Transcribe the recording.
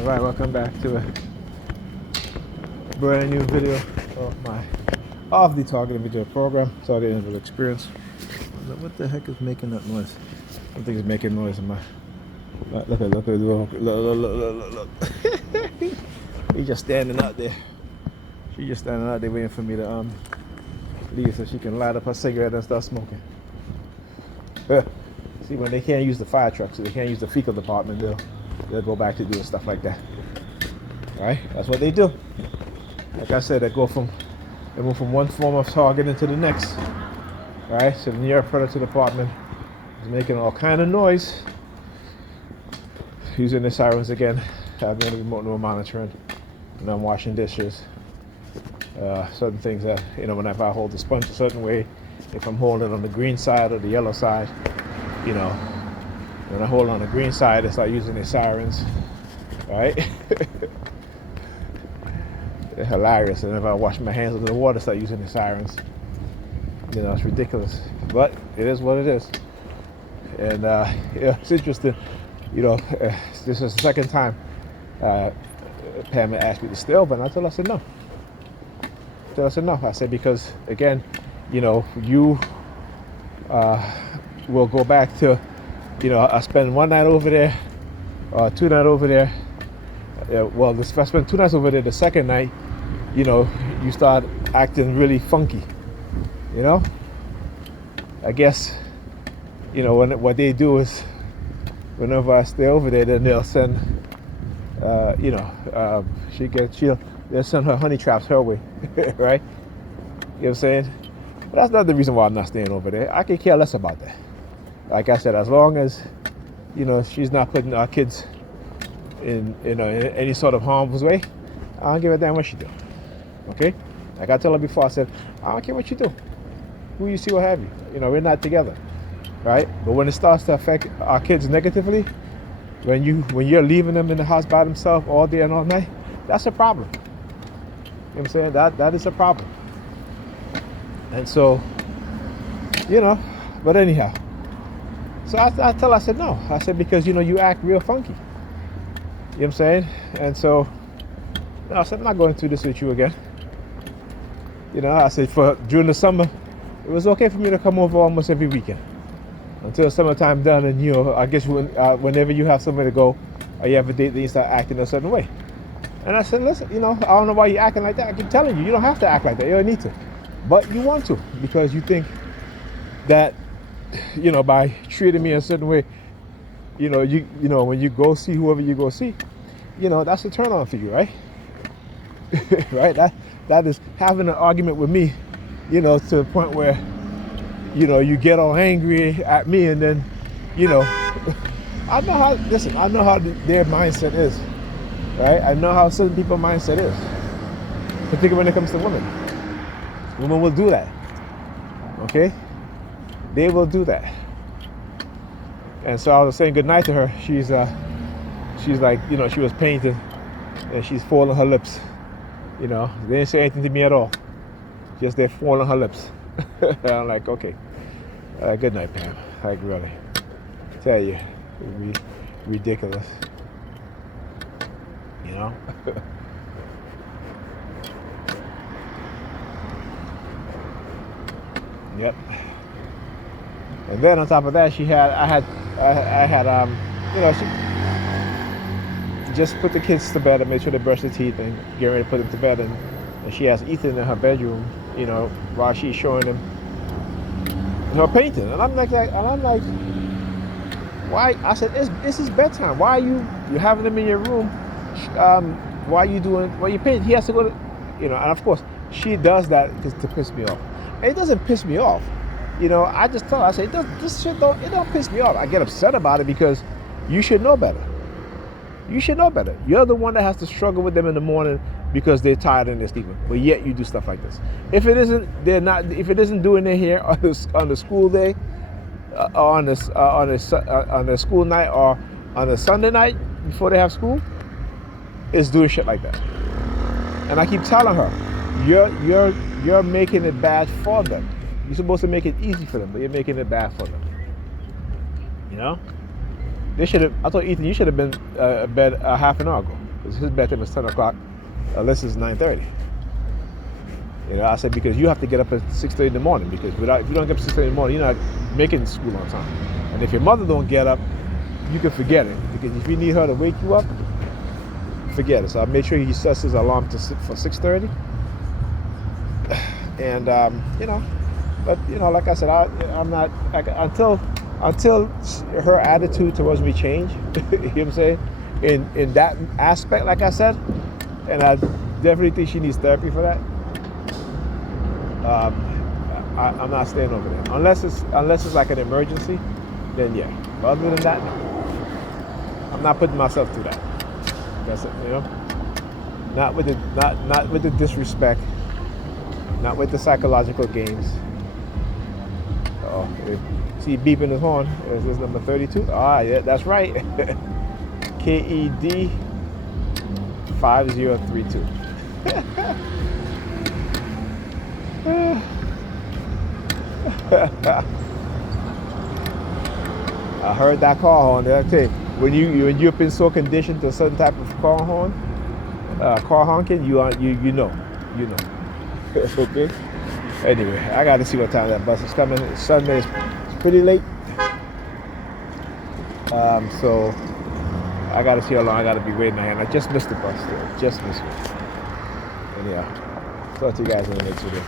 Alright, welcome back to a brand new video of the targeted video program, targeted individual experience. What the heck is making that noise? Something is making noise in my. Look. He's just standing out there. She's just standing out there waiting for me to leave so she can light up her cigarette and start smoking. See, when they can't use the fire truck, so they can't use the fecal department, they'll go back to doing stuff like that. Right? That's what they do. Like I said, they move from one form of targeting to the next. Right? So the near predator department is making all kind of noise, using the sirens again, having remote monitoring, and I'm washing dishes. Certain things that, whenever I hold the sponge a certain way, if I'm holding on the green side or the yellow side, when I hold on the green side, they start using their sirens, right? They're hilarious. And if I wash my hands under the water, start using the sirens. It's ridiculous, but it is what it is. And it's interesting. This is the second time Pam asked me to stay over, and I told her, I said no. I said because again, you will go back to, I spend one night over there, 2 nights over there. If I spend 2 nights over there, the second night, you start acting really funky. I guess, what they do is, whenever I stay over there, then they'll send, they'll send her honey traps her way, right? You know what I'm saying? But that's not the reason why I'm not staying over there. I could care less about that. Like I said, as long as, she's not putting our kids in any sort of harm's way, I don't give a damn what she do. Okay? Like I told her before, I said, I don't care what you do. Who you see, what have you. We're not together. Right? But when it starts to affect our kids negatively, when you're leaving them in the house by themselves all day and all night, that's a problem. You know what I'm saying? That is a problem. And so, but anyhow. So I tell her, I said no. I said, because you act real funky. You know what I'm saying? And so I said, I'm not going through this with you again. I said during the summer, it was okay for me to come over almost every weekend. Until summertime done, and I guess whenever you have somewhere to go, or you have a date, then you start acting a certain way. And I said, listen, I don't know why you're acting like that. I keep telling you, you don't have to act like that. You don't need to, but you want to, because you think that, by treating me a certain way, when you go see whoever you go see, that's a turn on for you, right? Right? That is having an argument with me, to the point where, you get all angry at me, and then, I know how their mindset is, right? I know how certain people's mindset is, particularly when it comes to women. Women will do that, okay? They will do that. And so I was saying goodnight to her. She's like, she was painting, and she's falling her lips. They didn't say anything to me at all. Just they're falling her lips. I'm like, okay. Good night, Pam. Like, really. Tell you, it'd be ridiculous. Yep. And then on top of that, she just put the kids to bed and made sure they brush their teeth and get ready to put them to bed. And she has Ethan in her bedroom, while she's showing him her painting. And I'm like, why? I said, this is bedtime. Why are you having them in your room? Why are you painting? He has to go to, and of course, she does that to piss me off. And it doesn't piss me off. I just tell her, I say, this shit don't piss me off. I get upset about it because you should know better. You should know better. You're the one that has to struggle with them in the morning because they're tired and they're sleeping. But yet you do stuff like this. If it isn't doing it here on the school day, on the school night, or on a Sunday night before they have school, it's doing shit like that. And I keep telling her, you're making it bad for them. You're supposed to make it easy for them, but you're making it bad for them. They should have. I told Ethan, you should have been bed a half an hour ago. Because his bedtime is 10 o'clock. Alyssa's 9:30. I said, because you have to get up at 6:30 in the morning, because if you don't get up at 6:30 in the morning, you're not making school on time. And if your mother don't get up, you can forget it, because if you need her to wake you up, forget it. So I made sure he sets his alarm for 6:30. And but like I said, I'm not until her attitude towards me change. You know what I'm saying? In that aspect, like I said, and I definitely think she needs therapy for that. I'm not staying over there unless it's like an emergency. Then yeah. But other than that, no. I'm not putting myself through that. That's it. Not with the disrespect. Not with the psychological games. Oh, see, beeping his horn. Is this number 32? Ah, yeah, that's right. KED 5032. I heard that car horn. I tell you, when you've been so conditioned to a certain type of car honking, you know. Okay. Anyway, I got to see what time that bus is coming. It's Sunday. It's pretty late. So I got to see how long I got to be waiting. And I just missed the bus. Just missed it. Anyhow, talk to you guys in the next video.